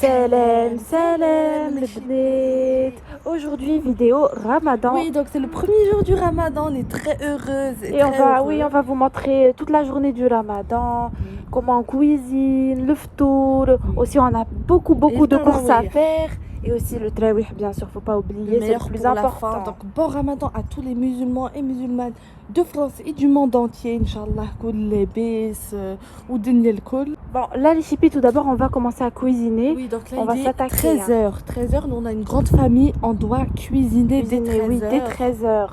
Salam, salam les bnets. Aujourd'hui vidéo Ramadan. Oui, donc c'est le premier jour du Ramadan, on est très heureuse. Et on va vous montrer toute la journée du Ramadan, comment on cuisine, le ftour. Aussi on a beaucoup de courses à faire. Et aussi le tarawih, bien sûr, faut pas oublier, c'est le plus important. Donc bon Ramadan à tous les musulmans et musulmanes de France et du monde entier, Inch'Allah, kul lebis ou dunya al-kul. Bon, là les chipis, tout d'abord on va commencer à cuisiner. Oui, donc là on va il est s'attaquer. 13h, nous on a une grande famille, on doit cuisiner dès 13h. Oui, dès 13h.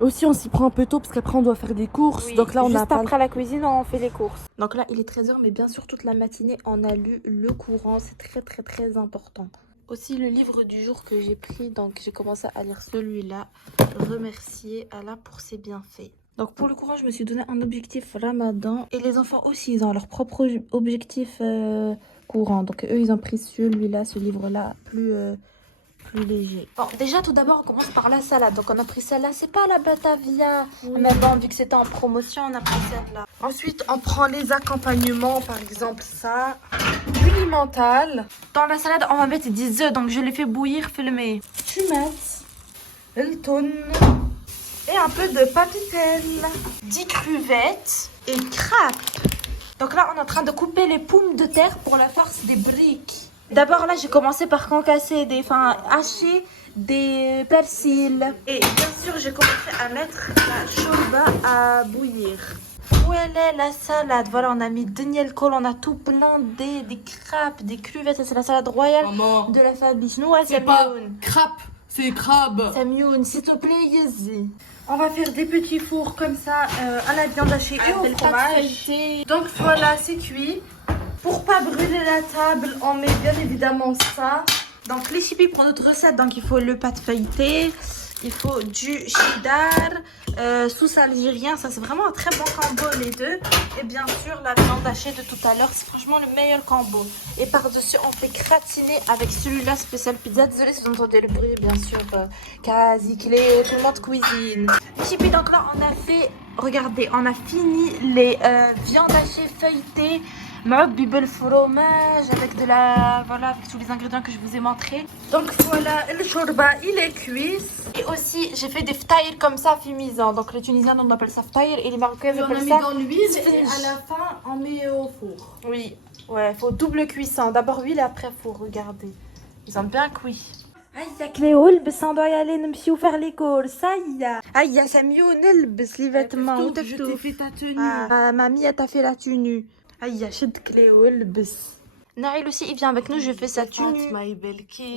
Aussi on s'y prend un peu tôt parce qu'après on doit faire des courses. Oui, donc là on juste après la cuisine on fait les courses. Donc là il est 13h, mais bien sûr toute la matinée on a lu le Coran, c'est très important. Aussi le livre du jour que j'ai pris, donc j'ai commencé à lire celui-là. Remercier Allah pour ses bienfaits. Donc pour le Coran, je me suis donné un objectif Ramadan. Et les enfants aussi, ils ont leur propre objectif Coran. Donc eux, ils ont pris celui-là, ce livre-là, plus léger. Bon, déjà tout d'abord, on commence par la salade. Donc on a pris celle-là, c'est pas la Batavia. Mais bon, vu que c'était en promotion, on a pris celle-là. Ensuite, on prend les accompagnements, par exemple ça. Huile mentale. Dans la salade, on va mettre des œufs, donc je les fais bouillir, filmer. Tumettes, le thon et un peu de papitelle. 10 crevettes et crapes. Donc là, on est en train de couper les pommes de terre pour la farce des briques. D'abord, là, j'ai commencé par concasser hacher des persils. Et bien sûr, j'ai commencé à mettre la shorba à bouillir. Où elle est la salade? Voilà, on a mis Daniel Cole, on a tout blindé, des crapes, des crevettes. Ça, c'est la salade royale de la famille. Nous, c'est pas crabe, c'est crabe. Samioun, s'il te plaît, Yezi. On va faire des petits fours comme ça à la viande hachée et au fromage. Donc voilà, c'est cuit. Pour pas brûler la table, on met bien évidemment ça. Donc les chipis pour notre recette, donc il faut le pâte feuilleté, il faut du cheddar, sauce algérien, ça c'est vraiment un très bon combo les deux. Et bien sûr la viande hachée de tout à l'heure, c'est franchement le meilleur combo. Et par-dessus on fait gratiner avec celui-là spécial pizza. Désolée si vous entendez le bruit, bien sûr, quasi Cléo, tout le monde cuisine. Les chipis, donc là on a fait, regardez, on a fini les viandes hachées feuilletées. Bibel fromage avec de la, voilà, avec tous les ingrédients que je vous ai montrés. Donc voilà, le shorba il est cuit. Et aussi j'ai fait des ftaïr comme ça fumisant. Donc les Tunisiens on appelle ça ftaïr et les Marocains on appellent mis ça dans l'huile et à la fin on met au four. Oui, ouais, faut double cuisson. D'abord huile et après four, regardez. Ils ont bien cuit. Aïe Cléo, البس on doit y aller نمشيو faire les courses. Aïe Samio, نلبس les vêtements. Je t'ai fait ta tenue. Mamie elle t'a fait la tenue. Aïe, شد Cléo, البس. Naïl aussi, il vient avec nous, je fais sa tenue.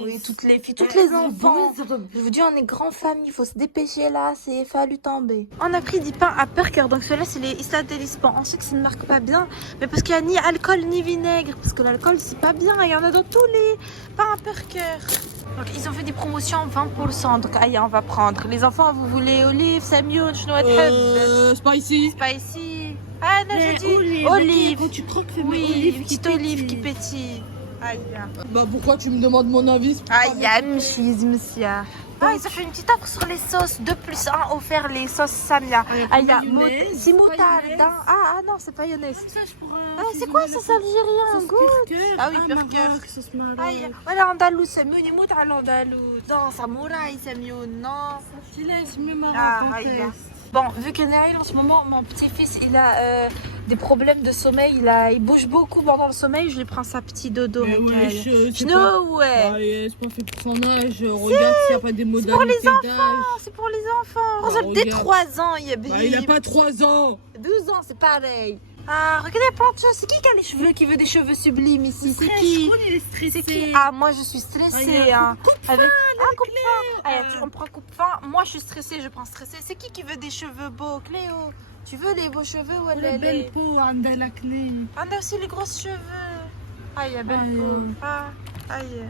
Oui, toutes les filles, toutes les enfants. Je vous dis, on est grand famille, il faut se dépêcher là, c'est fallu tomber. On a pris du pain à Perker, donc ceux-là, c'est les Isla Delispan. On sait que ça ne marque pas bien, mais parce qu'il n'y a ni alcool ni vinaigre, parce que l'alcool, c'est pas bien, il y en a dans tous les pains à Perker. Donc, ils ont fait des promotions 20%, donc aïe, on va prendre. Les enfants, vous voulez olive, samioun, Spicy. Spicy. Ah non, j'ai dit olive. Quand tu croques, fais Oui, olive une petite olive qui pétille. Aïe. Bah pourquoi tu me demandes mon avis? Aïe, monsieur. Ah, ils ont fait une petite offre sur les sauces 2+1 offert les sauces Samia. Aïe, c'est moutarde. Ah non, c'est pas mayonnaise. Ah, c'est quoi sauce algérien? Goûte. Ah oui, Perker. Aïe, voilà andalous, Samioun, il moute à l'andalous. Non, samouraï, Samioun, non. Tu laisses mieux Ah, aïe. Bon, vu que Naïl en ce moment, mon petit-fils, il a des problèmes de sommeil, il bouge beaucoup pendant le sommeil, je lui prends sa petite dodo. Mais wesh, No way. Ouais, c'est pas fait pour son âge, regarde s'il n'y a pas des modalités pour les enfants, d'âge. c'est pour les enfants. Ah, Regarde, dès regarde. 3 ans, il y a Bah, il a pas 3 ans. 12 ans, c'est pareil. Ah, regardez la planche, c'est qui a les cheveux, qui veut des cheveux sublimes ici? C'est qui? Il est stressé. C'est qui? Ah, moi je suis stressée. Hein. Avec coupe-fin. Ah, on prend coupe-fin. Moi je suis stressée, je prends stressée. C'est qui veut des cheveux beaux? Cléo, tu veux les beaux cheveux ou La belle peau, on a la clé. On a aussi les grosses cheveux. Aïe, belle peau. Ah, aïe.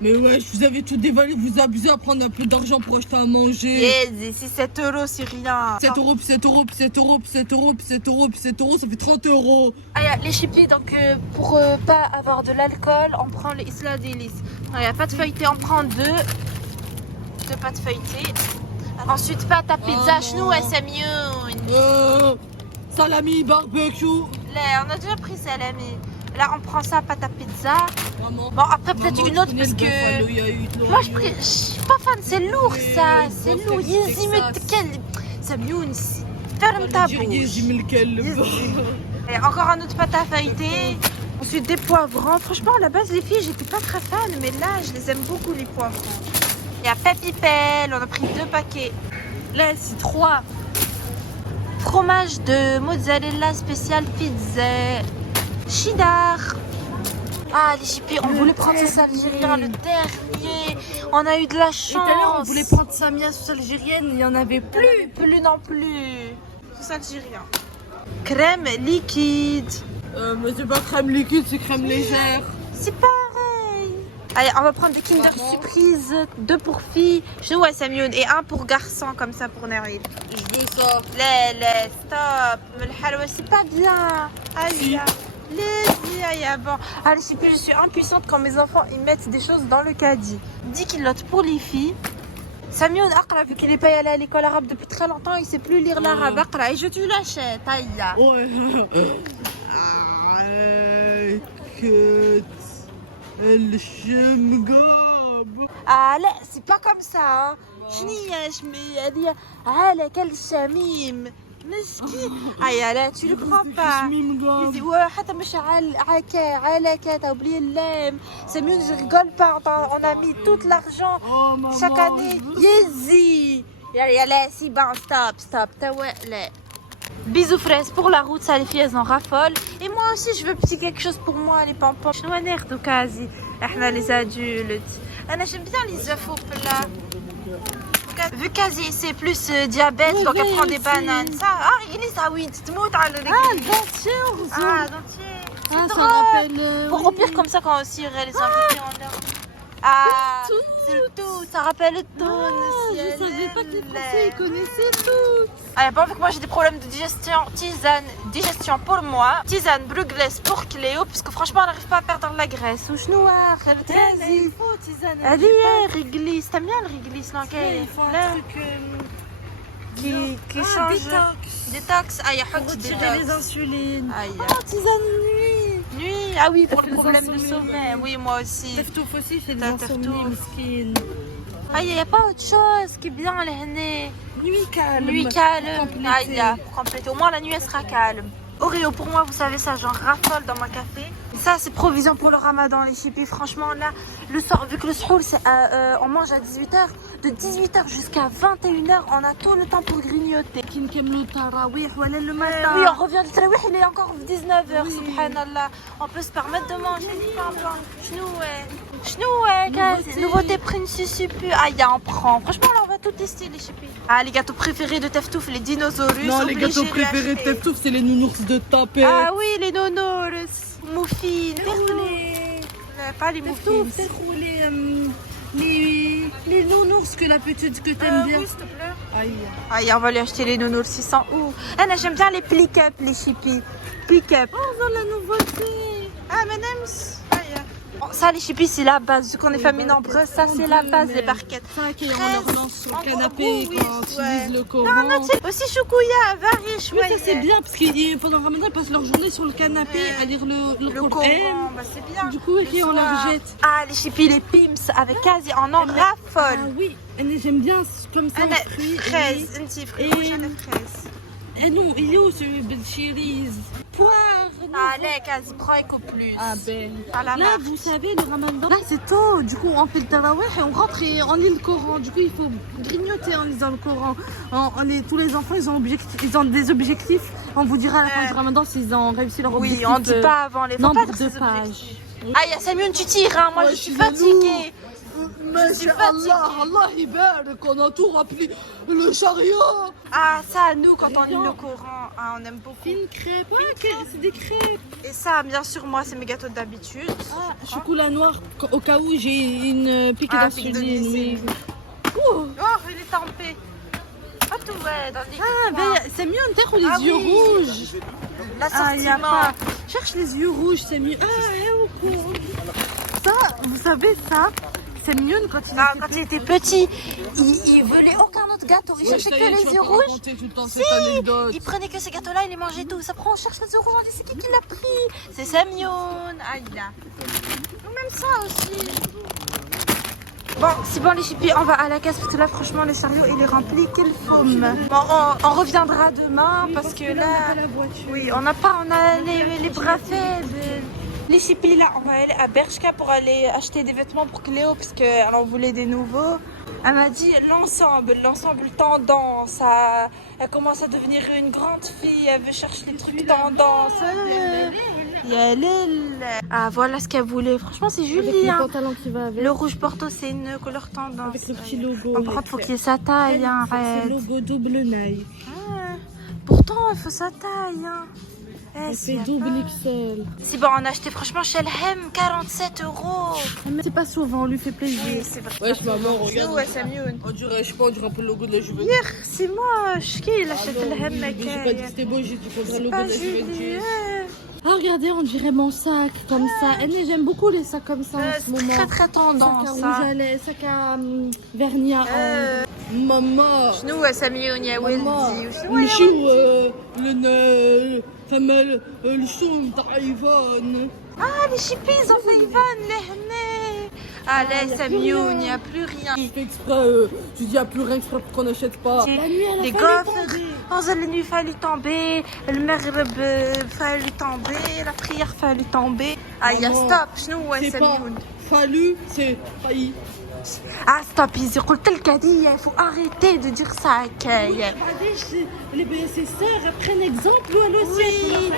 Mais ouais, vous avez tout dévalé, vous abusez à prendre un peu d'argent pour acheter à manger. Yes, c'est 7 €, c'est rien. 7 €, 7 €, 7 €, 7 €, 7 €, 7 €, ça fait 30 €. Aïe, les chippies, donc pour pas avoir de l'alcool, on prend les Isla Delis. Il n'y a pas de feuilleté, on prend deux pâtes feuilletées. Ensuite, pâte à pizza, chenou et samioun. Salami, barbecue. Là, on a déjà pris salami. Là, on prend ça, pâte à pizza. Vraiment. Bon, après, peut-être une autre parce que. Moi, je suis pas fan, c'est lourd ça. C'est lourd. Yezi, mais quel. Samioun, ferme ta bouche. Et encore un autre pâte à feuilleter. Ensuite, des poivrons. Franchement, à la base, les filles, j'étais pas très fan, mais là, je les aime beaucoup, les poivrons. Il y a Pepipel, on a pris 2 paquets. Là, c'est 3. Fromage de mozzarella spécial pizza. Cheddar. Ah, les chippies, on voulait prendre sauce algérienne, le dernier. On a eu de la chance. Et tout à l'heure, on voulait prendre Samia sauce algérienne, il n'y en avait plus. Plus non plus. Sauce algérien. Crème liquide. Mais c'est pas crème liquide, c'est crème légère. C'est pareil. Allez, on va prendre des Kinder Surprise. 2 pour filles. Je vois Samioun. Et 1 pour garçon, comme ça pour Neril. Je veux ça. Là, stop. Mais le halwa, c'est pas bien. Aïe. Aïe, bon. Allez, je suis impuissante quand mes enfants ils mettent des choses dans le caddie. 10 kilotes pour les filles. Samioun Aqra, vu qu'il n'est pas allé à l'école arabe depuis très longtemps, il ne sait plus lire l'arabe. Aqra, et je te l'achète. Aïe. Ouais. Arrête. الشمقاب. Ah là, c'est pas comme ça. شنية هذه عالك الشميم مسكين. Ah là, tu le prends pas. يزي حتى مش عالك t'oublié اللام. C'est mieux, je rigole pas. On a mis tout l'argent chaque année. Yézi. Là, c'est bon, stop. Là. Bisous fraises pour la route, ça les filles elles en raffolent. Et moi aussi je veux petit quelque chose pour moi, les pampons. Je suis nerf de quasi. Ahna les adultes. J'aime bien les œufs au plat. Vu quasi c'est plus diabète, donc elle prend des bananes. Ça, il est ça, oui, tu te moutes à le dentier. Dentier. Ah, ça rappelle. Pour remplir comme ça quand aussi il y aurait les invités en or. Ah, c'est le tout, ça rappelle le tout. Je savais pas que les Français ils connaissaient tout. Ah, bon, vu que moi j'ai des problèmes de digestion pour moi. Tisane Brugless pour Cléo, parce que franchement on n'arrive pas à perdre la graisse. Ou chnoir, elle Il faut tisane. elle est réglisse, t'aimes bien le réglisse, non? Il faut un truc qui change. Détox. Ah, il y a pour retirer les insulines. Aïe. Tisane nuit. Ah oui, pour le des problème de insomnies. sommeil. Oui, moi aussi. Teftouf aussi fait des Teftouf. insomnies, mesquines. Ah, il n'y a pas autre chose qui est bien, les Nuit calme. Nuit calme. Compléter. Aïe, pour compléter. Au moins la nuit elle sera calme. Oreo pour moi, vous savez ça, j'en raffole dans ma café. Ça c'est provision pour le ramadan les chippies. Franchement là, le soir, vu que le sour on mange à 18h, de 18h jusqu'à 21h, on a tout le temps pour grignoter. Qui ne le tarawih ou le matin. Oui, on revient du tarawih, il est encore 19h, subhanallah. On peut se permettre de manger des pains. Chnoué, nouveauté Princess Supu. Aïe, on prend. Franchement, là, on va tout tester, les chippies. Ah, les gâteaux préférés de Teftouf, les dinosaures. Non, les gâteaux préférés de Teftouf, c'est les nounours de tapette. Ah oui, les nounours. Moufines. Pas les moufines. Teftouf, les nounours que la petite que t'aimes bien. Oui, s'il te plaît. Aïe. Aïe, on va lui acheter les nounours 600 ou. Ah, j'aime bien les plick-up, les chippies. Plick-up. Oh, dans la nouveauté. Ah, madame. Ça, les chippies, c'est la base. Vu qu'on est famille nombreuse, ça, c'est la base, les barquettes. Ça, qui on relance sur le canapé quand tu lises le Coran. Non, aussi choukouya, varié, chouette. Oui, ça c'est bien parce que pendant le ramadan, ils passent leur journée sur le canapé à lire le Coran. Bah, c'est bien. Du coup, okay, on la rejette. Ah, les chippies, les pims avec quasi, on en Ah raffole. oui, j'aime bien comme ça. Fraise, une petite fraise. Eh non, il est où ce belchiris? Poire. Allez, quasi, prends et coupe plus. Ah ben. À la Là, marque. vous savez, le ramadan, là c'est tôt. Du coup, on fait le tarawih et on rentre et on lit le Coran. Du coup, il faut grignoter en lisant le Coran. Tous les enfants, ils ont des objectifs. On vous dira à la fin du ramadan s'ils ont réussi leur objectif. Oui, on dit pas avant les nombre pas de pages. Ah, Yassamioun, tu tires, hein. Moi, je suis fatiguée. Mais c'est Allah Ibarak, on a tout rempli le charia. Ah, ça, nous, quand on lit le Coran, hein, on aime beaucoup. Une crêpe, c'est des crêpes. Et ça, bien sûr, moi, c'est mes gâteaux d'habitude. Ah, chocolat noir, au cas où j'ai une pique d'insuline. Oui. Oh, il est tempé. Ah, tout, ouais, dans les... Ah, ben, c'est mieux, on ou les yeux rouges. L'assortiment. Cherche les yeux rouges, c'est mieux. Ah, ça, vous savez, ça, c'est mieux quand il était petit, il voulait aucun autre gâteau. Il cherchait que les œufs rouges. Si, il prenait que ces gâteaux-là, il les mangeait tous. Après, on cherche les œufs rouges, on dit c'est qui l'a pris? C'est Semyoun. Aïe là. Même ça aussi. Bon, c'est bon les chippies, on va à la caisse parce que là franchement le chariot il est rempli qu'il faut. Bon, on reviendra demain parce que là, oui, on a les bras faibles. Les chippies là, on va aller à Bershka pour aller acheter des vêtements pour Cléo parce qu'elle en voulait des nouveaux. Elle m'a dit l'ensemble tendance, elle commence à devenir une grande fille, elle veut chercher les trucs tendance. Ah voilà ce qu'elle voulait, franchement c'est Julie. Le pantalon qui va avec. Le rouge porto c'est une couleur tendance. Avec le petit logo. Par contre faut qu'il y ait sa taille. Hein, c'est le logo double nail. Pourtant il faut sa taille. Hein. C'est double XL. C'est bon, on a acheté franchement chez Hem 47 €. Mais c'est pas souvent, on lui fait plaisir. Oui, c'est vrai. Wesh maman, regarde. Ouais, c'est mieux. On dirait, je sais pas, on dirait un peu le logo de la Juventus. C'est moche. Qui il achète le Hem J'ai pas dit que c'était beau, j'ai dit qu'on dirait le logo de la Juventus. Ah regardez, on dirait mon sac comme ça. J'aime beaucoup les sacs comme ça en ce moment. Très très tendance. Sac à rouge à lait, sac à vernis à ongles. Maman. شنو سميون يا ولدي نمشيو فما الشو نتاع ايفان. les chippies ils ont fait Ivan les hné. Allez Samioun, il n'y a plus rien. Je fais exprès, je dis à plus rien exprès pour qu'on n'achète pas. Les gaufres, la nuit fallu tomber, le maghreb fallu tomber, la prière fallu tomber. Ah ya stop, شنو هو C'est pas Samioun? fallu, c'est failli. Ah stop, ils قلت لك هذه il faut arrêter de dire ça هكايا. Les BSSR prennent exemple ou elle aussi. Oui.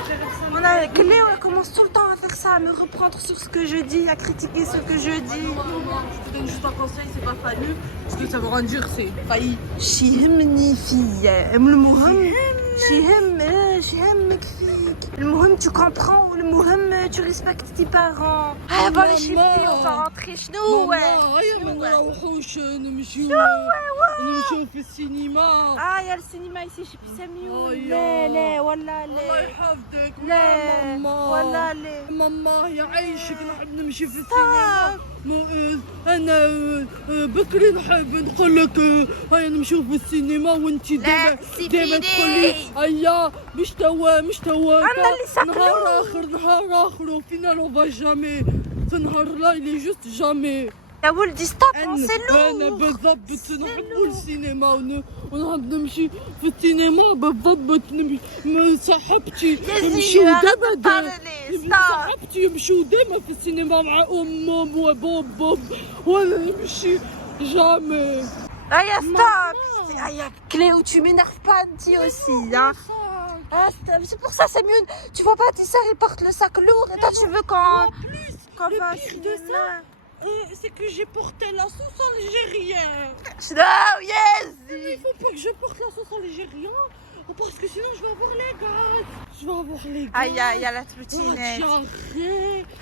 On a Cléo, elle commence tout le temps à faire ça, à me reprendre sur ce que je dis, à critiquer ce que je dis. Maman, je te donne juste un conseil, c'est pas fallu. Ce que ça veut rien dire, c'est failli. شي يهمني فيا المهم شي يهمك فيك المهم tu comprends المهم tu respectes tes parents. Ah bon les chippies on va rentrer شنو هيا ما نروحوش نمشيو في السينما. Ah يا السينما ici chez Samioun. لا لا ولا الله لا يحفظك. لا ماما ولا لا ماما يعيشك نحب نمشي في السينما. انا بكري نحب نقول لك هيا نمشيو في السينما وانتي دائما تقولي هيا مش توا نهار اخر وفينال اون فا جامي. في نهار لا اللي جوست جامي. يا ولدي ستوب سي انا لو بالضبط نحب السينما ونحب نمشي في السينما بالضبط. صاحبتي يمشيو دابا صاحبتي يمشيو دائما في السينما مع امهم وبوب وانا نمشي جامي. Ah ya stop. Ah ya Cléo tu m'énerves pas Anti aussi hein. Ah, c'est pour ça Samioun, tu vois pas tes sœurs ils portent le sac lourd et toi tu veux qu'on va au cinéma. C'est que j'ai porté la sauce algérienne. Oh yes. Il faut pas que je porte la sauce algérienne parce que sinon je vais avoir les gaz. Aïe aïe à la trottinette.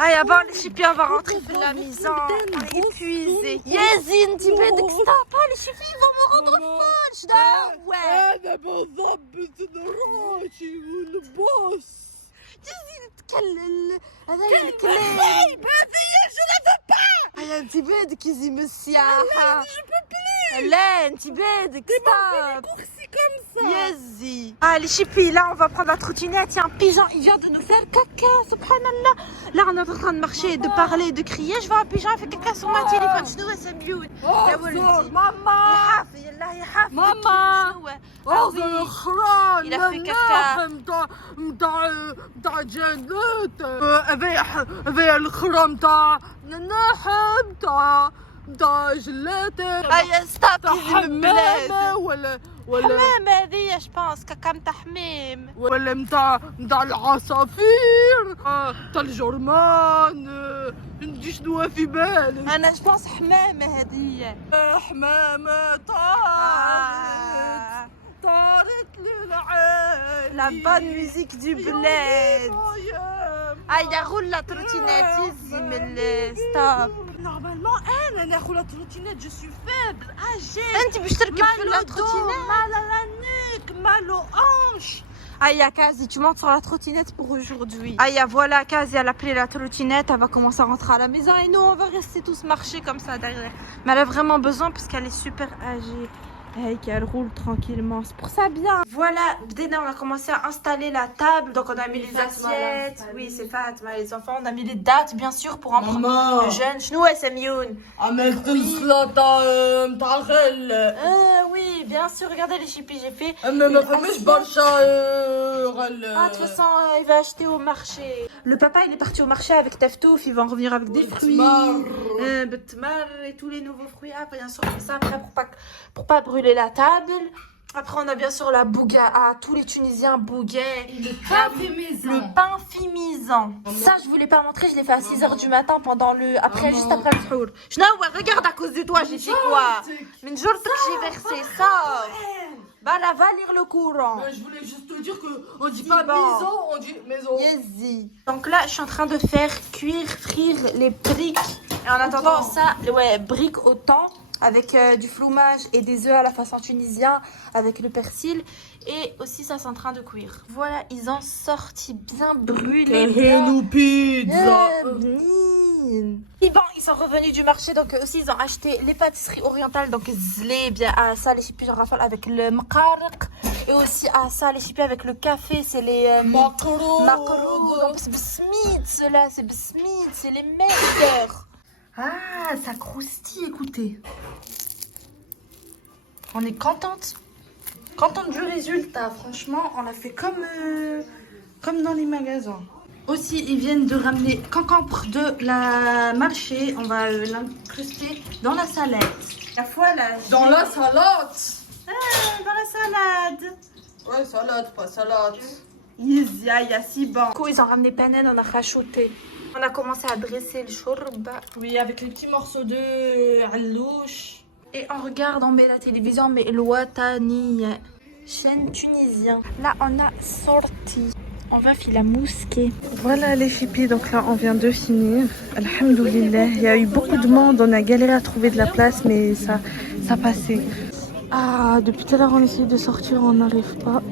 Aïe bon les chippies on va rentrer de la maison. On est épuisé. Yazine tu veux que stop les chippies ils vont me rendre folle. Ouais. انا بضبط راسي والبوس. تكلم هذا الكلام je ne veux pas. هيا انت بدك يزي مسياحة. لا انت بدك stop. comme ça. Yezi. Ah les chippies, là on va prendre la trottinette. Il y a un pigeon, il vient de nous faire caca. Subhanallah. Là on est en train de marcher, de parler, de crier. Je vois un pigeon, il fait caca sur ma téléphone. Je dois c'est mute. يا ولدي. ماما يحافي يلا يحافي. ماما. هذا الخران. Il a fait caca. متاع جنات. هذا الخرام متاع نحب متاع جلاتي. هيا ستوب حمامة ولا حمام هذيا جبونس كاكا متاع حمام ولا متاع العصافير تاع الجرمان. ندي شنو في بالك. انا جبونس حمامة هذيا. حمامة طارت للعين. La bonne musique du bled. هيا غول لا trottinette يزي من ستوب. Normalement انا ناخذ لا تروتينيت جو سوي فيبل اجي. انت باش تركب في لا تروتينيت. mal à la nuque, mal aux hanches. Aïe, Kazi, tu montes sur la trottinette pour aujourd'hui. Aïe, voilà, Kazi, elle a pris la trottinette, elle va commencer à rentrer à la maison et nous, on va rester tous marcher comme ça derrière. Mais elle a vraiment besoin parce qu'elle est super âgée. Et qu'elle roule tranquillement, c'est pour ça bien. Voilà, Bdena, on a commencé à installer la table, donc on a mis les assiettes. Oui, c'est Fatma, les enfants, on a mis les dates bien sûr pour un le jeune. Chnou, Samioun. Oui, bien sûr, regardez les chippies, j'ai fait. Ah, de toute façon, il va acheter au marché. Le papa, il est parti au marché avec Teftouf, il va en revenir avec des fruits. Betmar et tous les nouveaux fruits. Ah, bien sûr, ça après pour pas brûler la table. Après, on a bien sûr la bouga. Ah, tous les Tunisiens bouguet. Le pain fémisant. Le pain fémisant. Ça, je voulais pas montrer, je l'ai fait à 6h du matin pendant juste après le sahur. Regarde, à cause de toi, j'ai fait quoi? Mais une jour que j'ai versé ça. Bah là, va lire le courant. Je voulais juste te dire qu'on dit pas maison, on dit maison. Yezi. Donc là, je suis en train de faire frire les briques. Et en attendant ça, ouais, briques au thon avec du fromage et des œufs à la façon tunisien avec le persil. Et aussi, ça, c'est en train de cuire. Voilà, ils ont sorti bien brûlés. Hello pizza. Et bon, ils sont revenus du marché, donc aussi ils ont acheté les pâtisseries orientales, donc zlé, bien à ça les chippies en rafale avec le mqarq, et aussi à ça les chippies avec le café, c'est les Macro. donc c'est bismit, ceux-là, c'est bismit, c'est les meilleurs. Ah, ça croustille, écoutez. On est contente du résultat, franchement, on l'a fait comme dans les magasins. Aussi, ils viennent de ramener concombre de la marché. On va l'incruster dans la salade. La voilà. Dans la salade. Dans la salade. Ouais, salade, pas salade. Il y a si bon. Du coup, ils ont ramené panen, on a racheté. On a commencé à dresser le shorba. Oui, avec les petits morceaux de alouche. Et on regarde, on met la télévision, mais l'Ouatani, chaîne tunisien. Là, on a sorti. On va filer la mousquée. Voilà les chippies, donc là on vient de finir. Alhamdoulilah, il y a eu beaucoup de monde, on a galéré à trouver de la place, mais ça passait. Ah, depuis tout à l'heure on essaye de sortir, on n'arrive pas.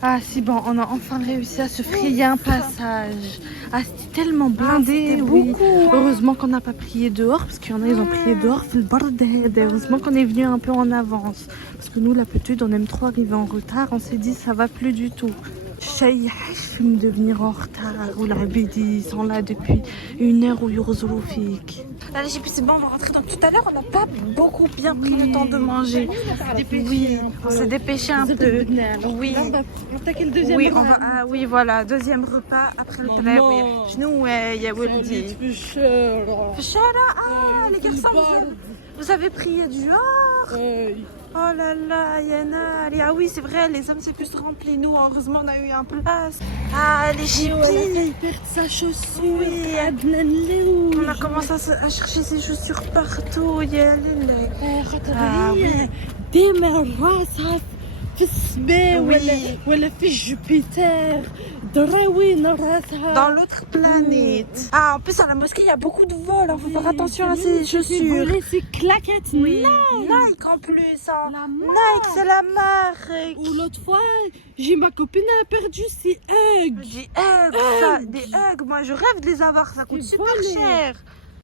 Ah si bon, on a enfin réussi à se frayer un passage. Ah c'était tellement blindé, oui. Heureusement qu'on n'a pas prié dehors, parce qu'il y en a ils ont prié dehors. Heureusement qu'on est venu un peu en avance. Parce que nous l'habitude on aime trop arriver en retard, on s'est dit ça va plus du tout. شايحشم de venir en retard ou l'abidi sont là depuis 1 heure ou yurzouroufik. Là, j'ai pu, c'est bon, on va rentrer. Donc tout à l'heure, on n'a pas beaucoup bien pris le temps de manger. Oui, on s'est dépêché un peu. Oui. On attaque le deuxième. Oui, oui, voilà, deuxième repas après le tarawih. Nous, il y a Weldi. Les garçons, vous avez prié dehors. Oh là là, Yana. Ah oui, c'est vrai, les hommes c'est plus rempli. Nous, heureusement, on a eu un place. Ah, les chippies. Il perd sa chaussure. Oui. On a commencé à chercher ses chaussures partout. Ah oui. ديما راسها في السماء ولا في جوبيتر دراوين راسها dans l'autre planète. Ah, en plus à la mosquée il y a beaucoup de vols, il faut faire attention à ses chaussures. C'est claquettes. Oui. Nike en plus, hein. Nike c'est la marque. Ou l'autre fois j'ai ma copine elle a perdu ses Hugs. Des Hugs, ça, des Hugs, moi je rêve de les avoir, ça coûte super cher.